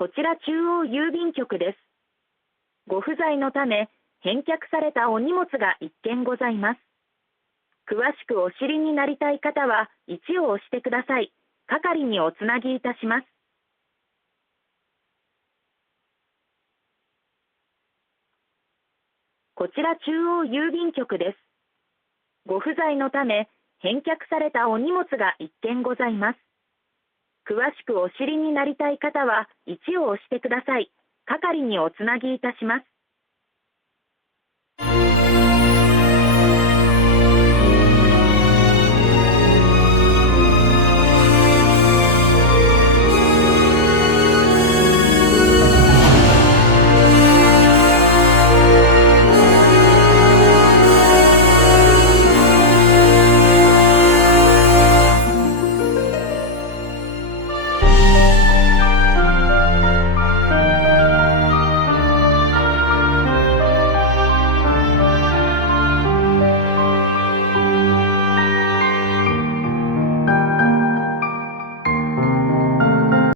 こちら中央郵便局です。ご不在のため、返却されたお荷物が1件ございます。詳しくお知りになりたい方は1を押してください。係におつなぎいたします。こちら中央郵便局です。ご不在のため、返却されたお荷物が1件ございます。詳しくお知りになりたい方は1を押してください。係におつなぎいたします。